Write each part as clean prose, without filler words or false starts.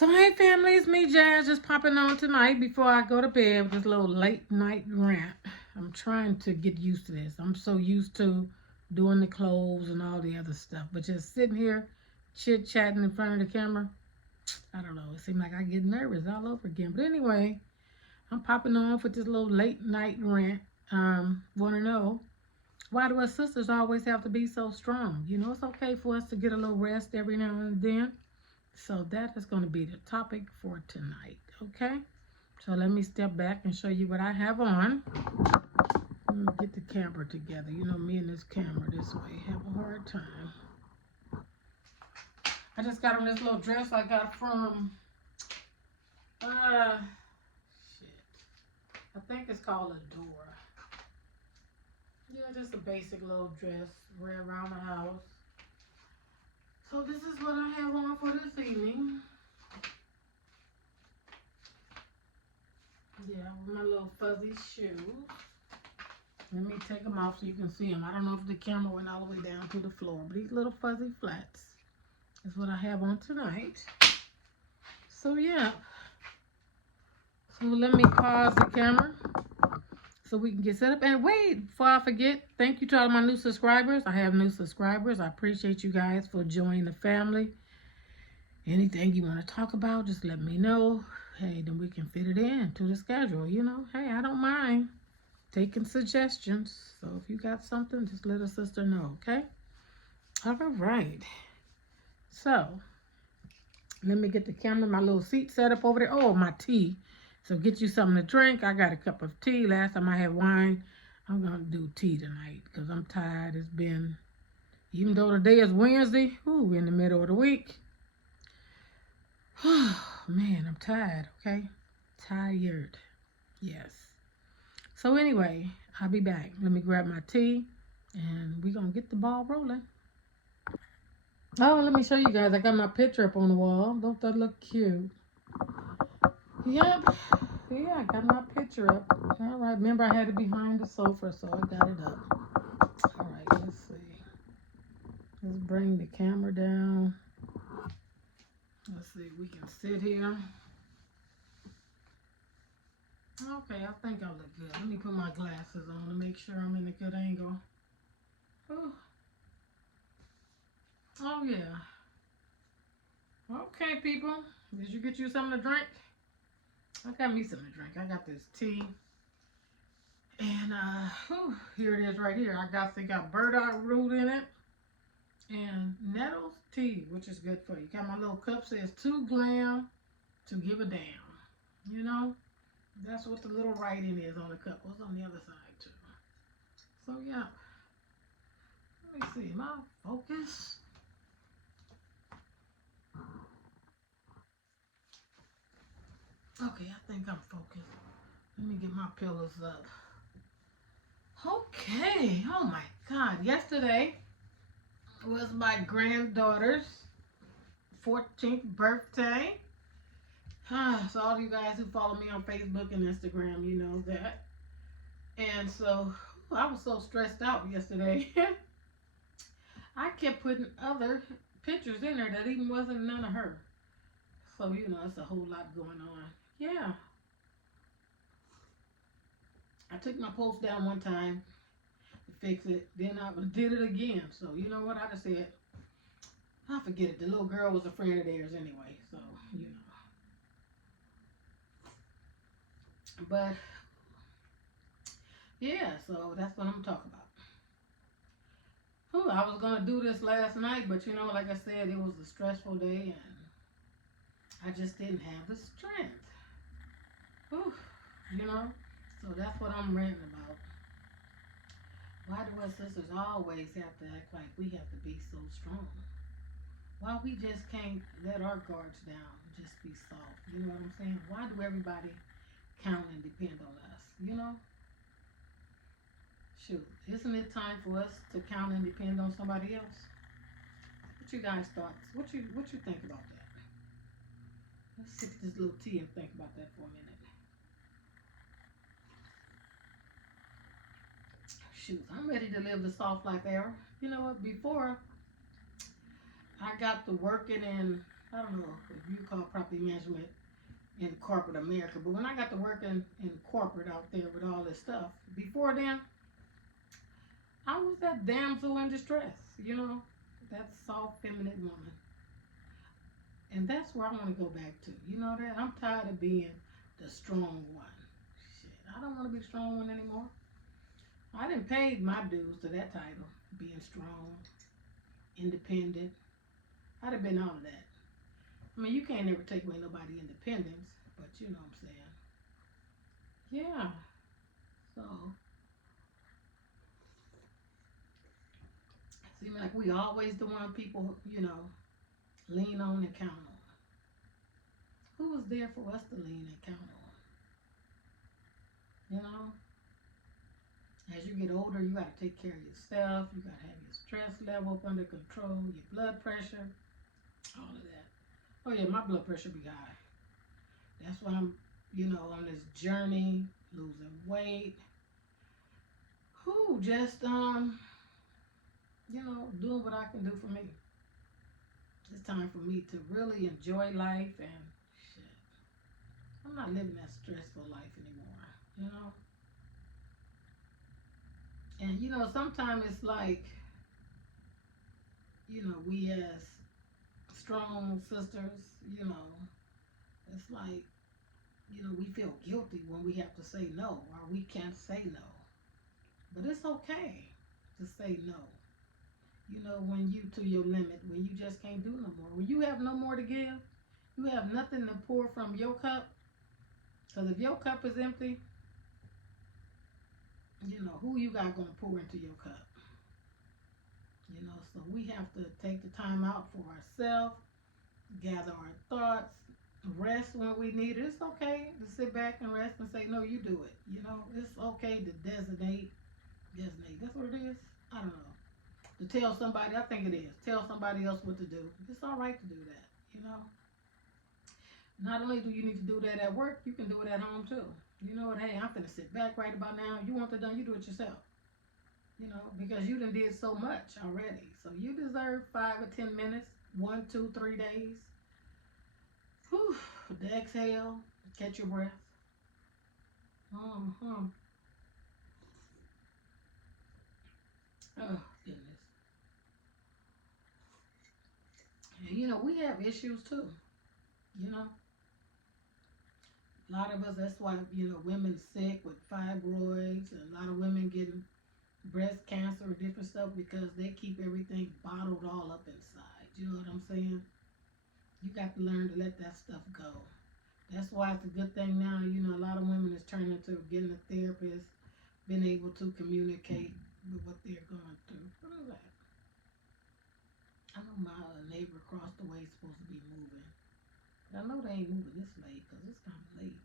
So hey family, it's me Jazz just popping on tonight before I go to bed with this little late night rant. I'm trying to get used to this. I'm so used to doing the clothes and all the other stuff, but just sitting here chit chatting in front of the camera, I don't know. It seems like I get nervous all over again. But anyway, I'm popping on with this little late night rant. Want to know, why do us sisters always have to be so strong? You know, it's okay for us to get a little rest every now and then. So that is going to be the topic for tonight, okay? So let me step back and show you what I have on. Let me get the camera together. You know, me and this camera this way have a hard time. I just got on this little dress I got from, I think it's called Adora. Yeah, just a basic little dress, wear around the house. So this is what I have on for this evening. Yeah, with my little fuzzy shoes. Let me take them off so you can see them. I don't know if the camera went all the way down to the floor, but these little fuzzy flats is what I have on tonight. So yeah. So let me pause the camera so we can get set up. And wait, before I forget, thank you to all of my new subscribers. I have new subscribers. I appreciate you guys for joining the family. Anything you want to talk about, just let me know. Hey, then we can fit it in to the schedule. You know, hey, I don't mind taking suggestions. So if you got something, just let a sister know, okay? All right. So let me get the camera, my little seat set up over there. Oh, my tea. So get you something to drink. I got a cup of tea. Last time I had wine. I'm going to do tea tonight because I'm tired. It's been, even though today is Wednesday, we're in the middle of the week. Oh, man, I'm tired, okay? Tired. Yes. So anyway, I'll be back. Let me grab my tea, and we're going to get the ball rolling. Oh, let me show you guys. I got my picture up on the wall. Don't that look cute? Yep. Yeah, I got my picture up. All right. Remember, I had it behind the sofa, so I got it up. All right, let's see. Let's bring the camera down. Let's see if we can sit here. Okay, I think I look good. Let me put my glasses on to make sure I'm in a good angle. Oh yeah. Okay, people. Did you get you something to drink? I got me something to drink. I got this tea. And here it is right here. It got burdock root in it. And nettles tea, which is good for you. Got my little cup, says too glam to give a damn. You know? That's what the little writing is on the cup. What's on the other side too? So yeah. Let me see. Am I focused? Okay, I think I'm focused. Let me get my pillows up. Okay. Oh my God. Yesterday was my granddaughter's 14th birthday. So all you guys who follow me on Facebook and Instagram, you know that. And so I was so stressed out yesterday. I kept putting other pictures in there that even wasn't none of her. So, you know, it's a whole lot going on. Yeah. I took my post down one time to fix it. Then I did it again. So, you know what? I just said, I forget it. The little girl was a friend of theirs anyway. So, you know. But, yeah. So, that's what I'm talking about. I was going to do this last night. But, you know, like I said, it was a stressful day. And I just didn't have the strength. You know. So that's what I'm ranting about. Why do us sisters always have to act like we have to be so strong? Why we just can't let our guards down, just be soft? You know what I'm saying? Why do everybody count and depend on us? You know? Shoot, isn't it time for us to count and depend on somebody else? What you guys thoughts? What you think about that? Let's sip this little tea and think about that for a minute. Shoot, I'm ready to live the soft life era. You know what? Before I got to working in I don't know if you call property management in corporate America, but when I got to work in corporate out there with all this stuff, before then, I was that damsel in distress, you know, that soft, feminine woman. And that's where I want to go back to. You know that? I'm tired of being the strong one. Shit, I don't want to be the strong one anymore. I didn't pay my dues to that title, being strong, independent. I'd have been all of that. I mean, you can't never take away nobody's independence, but you know what I'm saying. Yeah. So, it seems like we always the one people, you know, lean on and count on. Who was there for us to lean and count on? You know? As you get older, you got to take care of yourself. You got to have your stress level up under control, your blood pressure, all of that. Oh yeah, my blood pressure be high. That's why I'm, you know, on this journey, losing weight. Who just, you know, doing what I can do for me. It's time for me to really enjoy life and shit. I'm not living that stressful life anymore, you know? And, you know, sometimes it's like, you know, we as strong sisters, you know, it's like, you know, we feel guilty when we have to say no or we can't say no. But it's okay to say no. You know, when you to your limit, when you just can't do no more. When you have no more to give, you have nothing to pour from your cup. Because if your cup is empty, you know, who you got going to pour into your cup? You know, so we have to take the time out for ourselves, gather our thoughts, rest when we need it. It's okay to sit back and rest and say, no, you do it. You know, it's okay to designate. That's what it is. I don't know. To tell somebody, I think it is. Tell somebody else what to do. It's all right to do that, you know. Not only do you need to do that at work, you can do it at home too. You know what? Hey, I'm gonna sit back right about now. You want it done, you do it yourself. You know, because you done did so much already. So you deserve 5 or 10 minutes, 1, 2, 3 days. Whew, the exhale, catch your breath. Oh, goodness. And, you know, we have issues too. You know, a lot of us, that's why, you know, women sick with fibroids, and a lot of women getting breast cancer or different stuff because they keep everything bottled all up inside. You know what I'm saying? You got to learn to let that stuff go. That's why it's a good thing now, you know, a lot of women is turning to getting a therapist, being able to communicate with what they're going through. What is that? I know my neighbor across the way is supposed to be moving. But I know they ain't moving this late because it's kind of late.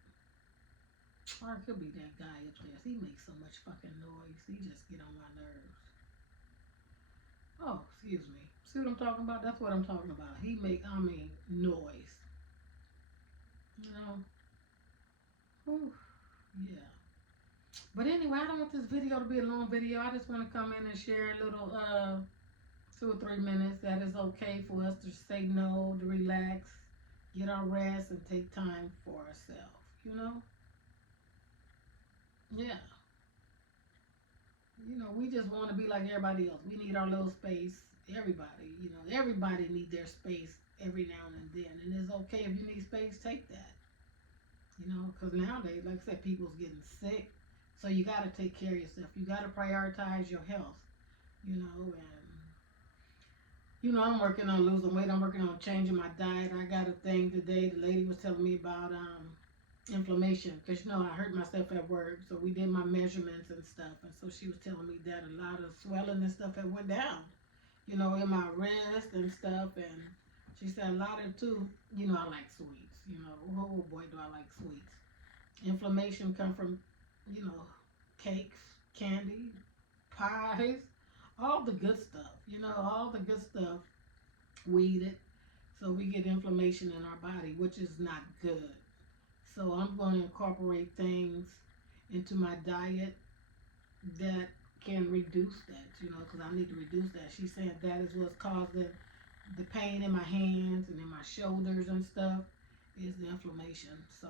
Or it could be that guy upstairs. He makes so much fucking noise. He just get on my nerves. Oh, excuse me. See what I'm talking about? That's what I'm talking about. He make, noise. You know? Whew. Yeah. But anyway, I don't want this video to be a long video. I just want to come in and share a little 2 or 3 minutes. That is okay for us to say no, to relax, get our rest, and take time for ourselves. You know? Yeah. You know, we just want to be like everybody else. We need our little space. Everybody, you know, everybody need their space every now and then. And it's okay if you need space, take that. You know, because nowadays, like I said, people's getting sick. So you got to take care of yourself. You got to prioritize your health, you know, and, you know, I'm working on losing weight. I'm working on changing my diet. I got a thing today. The lady was telling me about inflammation, because, you know, I hurt myself at work. So we did my measurements and stuff. And so she was telling me that a lot of swelling and stuff had went down, you know, in my wrist and stuff. And she said a lot of too, you know, I like sweets, you know, oh boy, do I like sweets. Inflammation come from, you know, cakes, candy, pies, all the good stuff, you know, all the good stuff weeded. So we get inflammation in our body, which is not good. So I'm going to incorporate things into my diet that can reduce that, you know, because I need to reduce that. She's saying that is what's causing the pain in my hands and in my shoulders and stuff is the inflammation. So,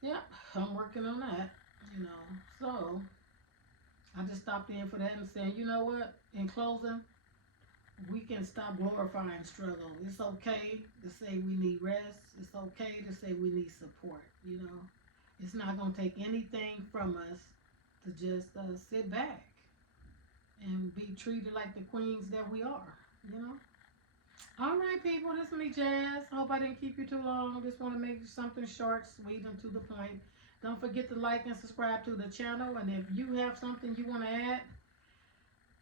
yeah, I'm working on that, you know. So, I just stopped in for that and said, you know what, in closing, we can stop glorifying struggle. It's okay to say we need rest. It's okay to say we need support, you know. It's not going to take anything from us to just sit back and be treated like the queens that we are, you know. All right, people, this is me, Jazz. Hope I didn't keep you too long. Just want to make something short, sweet, and to the point. Don't forget to like and subscribe to the channel. And if you have something you want to add,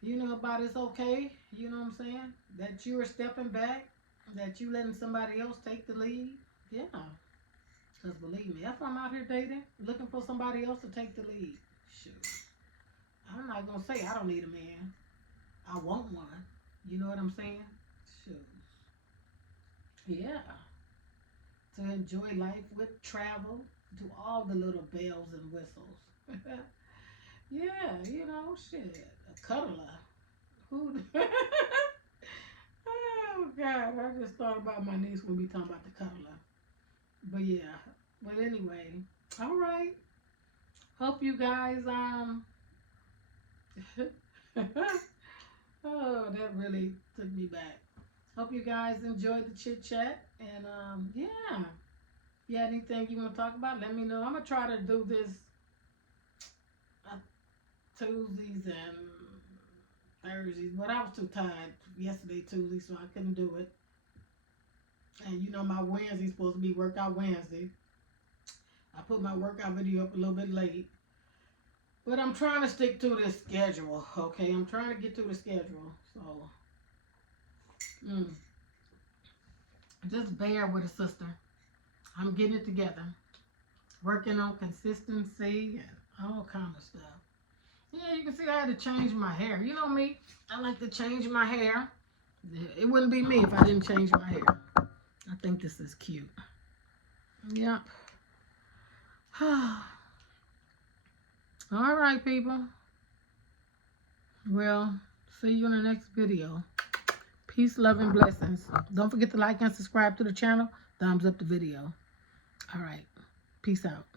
you know about it's okay. You know what I'm saying? That you are stepping back, that you letting somebody else take the lead. Yeah. Because believe me, if I'm out here dating, looking for somebody else to take the lead, shoot. I'm not going to say I don't need a man. I want one. You know what I'm saying? Shoot. Yeah. To enjoy life with travel, to all the little bells and whistles. Yeah, you know, shit. A cuddler. Who? Oh, God. I just thought about my niece when we talking about the cuddler. But, yeah. But anyway. All right. Hope you guys, oh, that really took me back. Hope you guys enjoyed the chit chat. And yeah, if you had anything you want to talk about, let me know. I'm gonna try to do this Tuesdays and Thursdays, but I was too tired yesterday Tuesday, so I couldn't do it. And you know my Wednesday's supposed to be workout Wednesday. I put my workout video up a little bit late. But I'm trying to stick to this schedule, okay? I'm trying to get to the schedule, so just bear with a sister. I'm getting it together, working on consistency and all kind of stuff. Yeah, you can see I had to change my hair. You know me, I like to change my hair. It wouldn't be me if I didn't change my hair. I think this is cute. Yep. All right, people. Well, see you in the next video. Peace, love, and blessings. Don't forget to like and subscribe to the channel. Thumbs up the video. All right. Peace out.